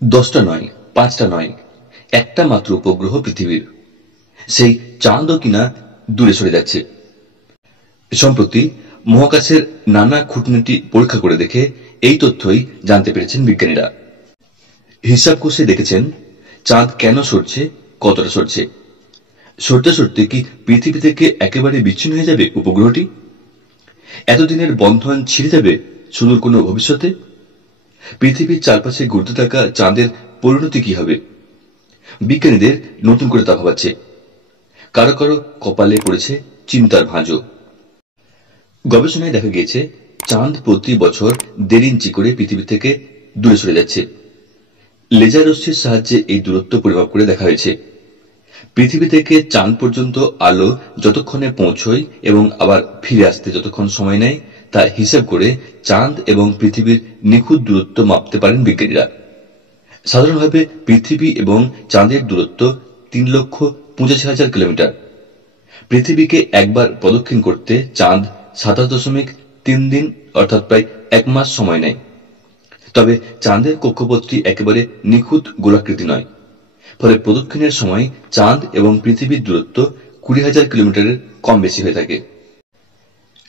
10টা নয়, 5টা নয়, একটা মাত্র উপগ্রহ পৃথিবীর, সেই চাঁদও কিনা দূরে সরে যাচ্ছে। সম্প্রতি মহাকাশের নানা খুঁটিনাটি পরীক্ষা করে দেখে এই তথ্যই জানতে পেরেছেন বিজ্ঞানীরা। হিসাব কষে দেখেছেন চাঁদ কেন সরছে, কতটা সরছে। সরতে সরতে কি পৃথিবী থেকে একেবারে বিচ্ছিন্ন হয়ে যাবে উপগ্রহটি? এতদিনের বন্ধন ছিঁড়ে যাবে সুদূর কোনো ভবিষ্যতে? পৃথিবীর চারপাশে ঘুরতে থাকা চাঁদের পরিণতি কি হবে? বিজ্ঞানীদের নতুন করে তা ভাবাচ্ছে। কারো কারো কপালে পড়েছে চিন্তার ভাঁজও। গবেষণায় দেখা গিয়েছে চাঁদ প্রতি বছর 1.5 ইঞ্চি করে পৃথিবী থেকে দূরে সরে যাচ্ছে। লেজার রশ্মির সাহায্যে এই দূরত্ব পরিমাপ করে দেখা হয়েছে। পৃথিবী থেকে চাঁদ পর্যন্ত আলো যতক্ষণে পৌঁছয় এবং আবার ফিরে আসতে যতক্ষণ সময় নেয় তা হিসাব করে চাঁদ এবং পৃথিবীর নিখুঁত দূরত্ব মাপতে পারেন বিজ্ঞানীরা। সাধারণভাবে পৃথিবী এবং চাঁদের দূরত্ব 3,85,000 কিলোমিটার। পৃথিবীকে একবার প্রদক্ষিণ করতে চাঁদ 27.3 দিন অর্থাৎ প্রায় 1 মাস সময় নেয়। তবে চাঁদের কক্ষপথটি একেবারে নিখুঁত গোলাকৃতি নয়, ফলে প্রদক্ষিণের সময় চাঁদ এবং পৃথিবীর দূরত্ব 20,000 কিলোমিটারের কম বেশি হয়ে থাকে।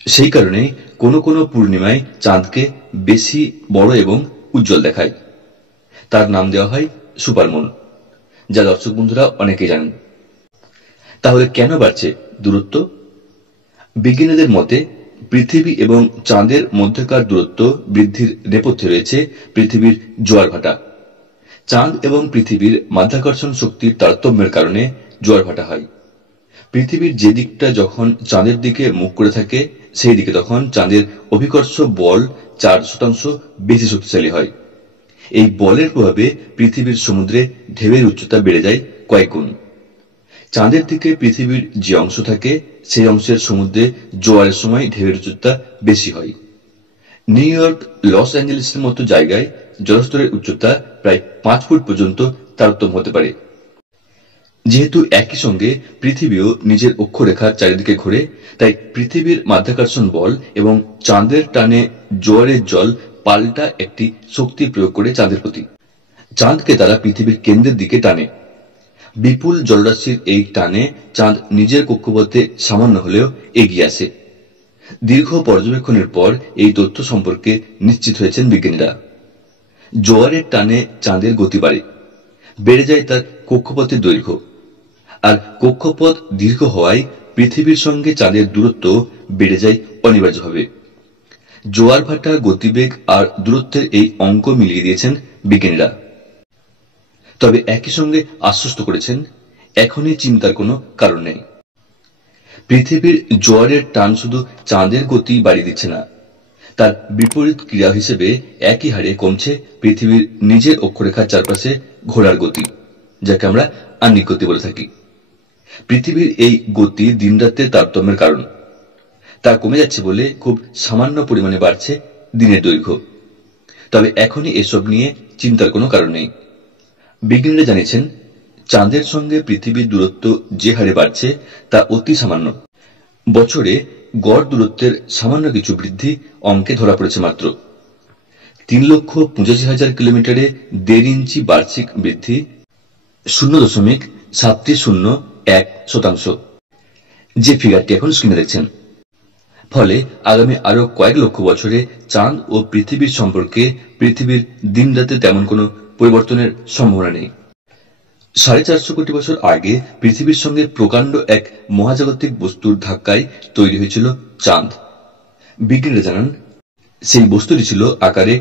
সেই কারণে কোনো কোনো পূর্ণিমায় চাঁদকে বেশি বড় এবং উজ্জ্বল দেখায়। তার নাম দেওয়া হয় সুপারমুন, যা দর্শক বন্ধুরা অনেকেই জানেন। তাহলে কেন বাড়ছে দূরত্ব? বিজ্ঞানীদের মতে পৃথিবী এবং চাঁদের মধ্যকার দূরত্ব বৃদ্ধির নেপথ্যে রয়েছে পৃথিবীর জোয়ার ভাটা। চাঁদ এবং পৃথিবীর মাধ্যাকর্ষণ শক্তির তারতম্যের কারণে জোয়ার ভাটা হয়। পৃথিবীর যে দিকটা যখন চাঁদের দিকে মুখ করে থাকে সেই দিকে তখন চাঁদের অভিকর্ষ বল 4% বেশি শক্তিশালী হয়। এই বলের প্রভাবে পৃথিবীর সমুদ্রে ঢেউয়ের উচ্চতা বেড়ে যায় কয়েক গুণ। চাঁদের দিকে পৃথিবীর যে অংশ থাকে সেই অংশের সমুদ্রে জোয়ারের সময় ঢেউয়ের উচ্চতা বেশি হয়। নিউ ইয়র্ক, লস অ্যাঞ্জেলেসের মতো জায়গায় জলস্তরের উচ্চতা প্রায় 5 ফুট পর্যন্ত তারতম্য হতে পারে। যেহেতু একই সঙ্গে পৃথিবীও নিজের অক্ষরেখার চারিদিকে ঘোরে, তাই পৃথিবীর মাধ্যাকর্ষণ বল এবং চাঁদের টানে জোয়ারের জল পাল্টা একটি শক্তি প্রয়োগ করে চাঁদের প্রতি। চাঁদকে তারা পৃথিবীর কেন্দ্রের দিকে টানে। বিপুল জলরাশির এই টানে চাঁদ নিজের কক্ষপথে সামান্য হলেও এগিয়ে আসে। দীর্ঘ পর্যবেক্ষণের পর এই তথ্য সম্পর্কে নিশ্চিত হয়েছেন বিজ্ঞানীরা। জোয়ারের টানে চাঁদের গতি বাড়ে, বেড়ে যায় তার কক্ষপথের দৈর্ঘ্য। আর কক্ষপথ দীর্ঘ হওয়ায় পৃথিবীর সঙ্গে চাঁদের দূরত্ব বেড়ে যায় অনিবার্যভাবে। জোয়ার ভাটা, গতিবেগ আর দূরত্বের এই অঙ্ক মিলিয়ে দিয়েছেন বিজ্ঞানীরা। তবে একই সঙ্গে আশ্বস্ত করেছেন এখনই চিন্তার কোনো কারণ নেই। পৃথিবীর জোয়ারের টান শুধু চাঁদের গতি বাড়িয়ে দিচ্ছে না, তার বিপরীত ক্রিয়া হিসেবে একই হারে কমছে পৃথিবীর নিজের অক্ষরেখার চারপাশে ঘোরার গতি, যাকে আমরা আহ্নিক গতি বলে থাকি। পৃথিবীর এই গতি দিনরাতের তারতম্যের কারণ। তা কমে যাচ্ছে বলে খুব সামান্য পরিমাণে বাড়ছে দিনের দৈর্ঘ্য। তবে এখনই এসব নিয়ে চিন্তার কোনো কারণ নেই। বিজ্ঞানীরা জানিয়েছেন চাঁদের সঙ্গে পৃথিবীর দূরত্ব যে হারে বাড়ছে তা অতি সামান্য। বছরে গড় দূরত্বের সামান্য কিছু বৃদ্ধি অঙ্কে ধরা পড়েছে মাত্র। 3,85,000 কিলোমিটারে 1.5 ইঞ্চি বার্ষিক বৃদ্ধি 0.7301%, যে ফিগারটি এখন স্ক্রিনে দেখছেন। ফলে আগামী আরো কয়েক লক্ষ বছরে চাঁদ ও পৃথিবীর সম্পর্কে পৃথিবীর দিন রাতে তেমন কোনো পরিবর্তনের সম্ভাবনা নেই। 450 কোটি বছর আগে পৃথিবীর সঙ্গে প্রকাণ্ড এক মহাজাগতিক বস্তুর ধাক্কায় তৈরি হয়েছিল চাঁদ। বিজ্ঞানীরা জানান সেই বস্তুটি ছিল আকারে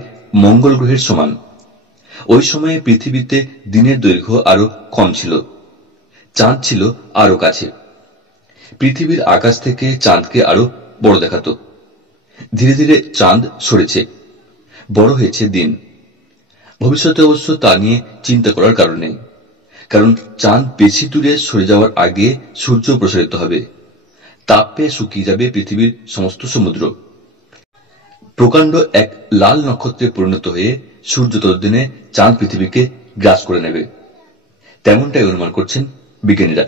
মঙ্গল গ্রহের সমান। ওই সময়ে পৃথিবীতে দিনের দৈর্ঘ্য আরো কম ছিল, চাঁদ ছিল আরো কাছে। পৃথিবীর আকাশ থেকে চাঁদকে আরো বড় দেখাতো। ধীরে ধীরে চাঁদ সরেছে, বড় হয়েছে দিন। ভবিষ্যতে অবশ্য তা নিয়ে চিন্তা করার কারণ নেই, কারণ চাঁদ বেশি দূরে সরে যাওয়ার আগে সূর্য প্রসারিত হবে, তাপে শুকিয়ে যাবে পৃথিবীর সমস্ত সমুদ্র। প্রকাণ্ড এক লাল নক্ষত্রে পরিণত হয়ে সূর্য ততদিনে চাঁদ পৃথিবীকে গ্রাস করে নেবে, তেমনটাই অনুমান করছেন বিজ্ঞানীরা।